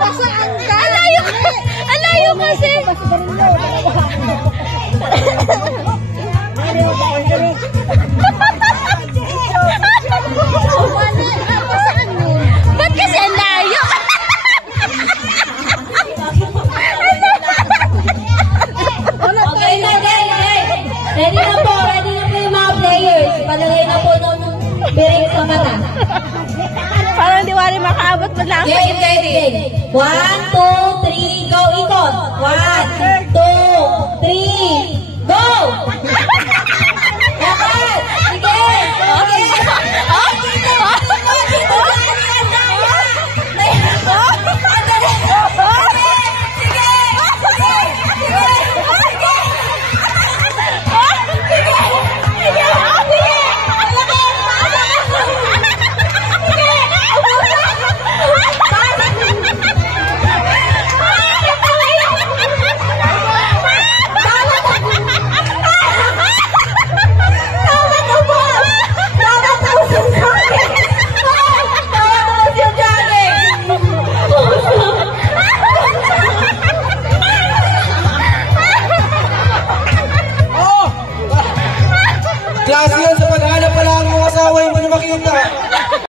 Saan ka? Alayo ka! Alayo kasi! Ba't kasi ang layo? Okay na, guys. Ready na po yung mga players. Palagay na po ng biring sa mata. Parang di wari makaabot mo lang. Game, ready. 1, 2, 3, go, ikot. 1, 2, 3, go!